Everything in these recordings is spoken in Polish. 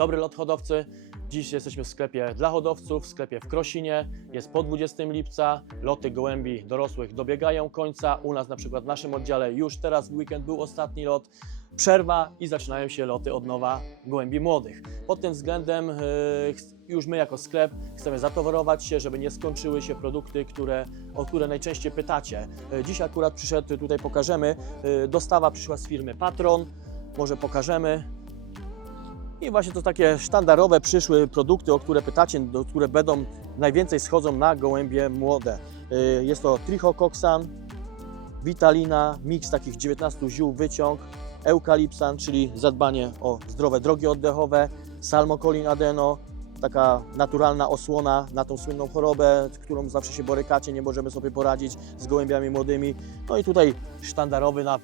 Dobry lot hodowcy. Dziś jesteśmy w sklepie dla hodowców, w sklepie w Krosinie. Jest po 20 lipca. Loty gołębi dorosłych dobiegają końca. U nas na przykład w naszym oddziale już teraz w weekend był ostatni lot. Przerwa i zaczynają się loty od nowa gołębi młodych. Pod tym względem ch- już my jako sklep chcemy zatowarować się, żeby nie skończyły się produkty, które, o które najczęściej pytacie. Yy, Dziś akurat przyszedł, tutaj pokażemy, yy, dostawa przyszła z firmy Patron. Może pokażemy. I właśnie to takie sztandarowe przyszłe produkty, o które pytacie, do, które będą najwięcej schodzą na gołębie młode. Y, Jest to Trichocoxan, Vitalina, miks takich 19 ziół, wyciąg, Eukalipsan, czyli zadbanie o zdrowe drogi oddechowe, Salmocolin adeno, taka naturalna osłona na tą słynną chorobę, z którą zawsze się borykacie, nie możemy sobie poradzić z gołębiami młodymi. No i tutaj sztandarowy, na,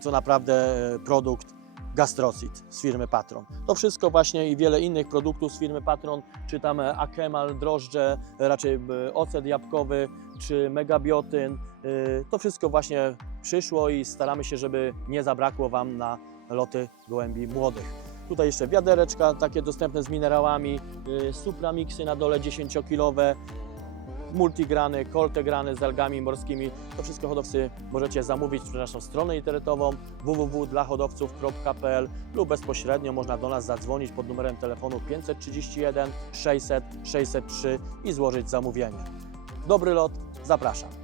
co naprawdę e, produkt Gastrocid z firmy Patron. To wszystko właśnie i wiele innych produktów z firmy Patron, czy tam e, Akemal, drożdże, e, raczej e, ocet jabłkowy, czy megabiotyn. To wszystko właśnie przyszło i staramy się, żeby nie zabrakło Wam na loty gołębi młodych. Tutaj jeszcze wiadereczka takie dostępne z minerałami, supramiksy na dole 10-kilowe, multigrany, koltegrany z algami morskimi. To wszystko hodowcy możecie zamówić przez naszą stronę internetową www.dlahodowców.pl lub bezpośrednio można do nas zadzwonić pod numerem telefonu 531 600 603 i złożyć zamówienie. Dobry lot, zapraszam.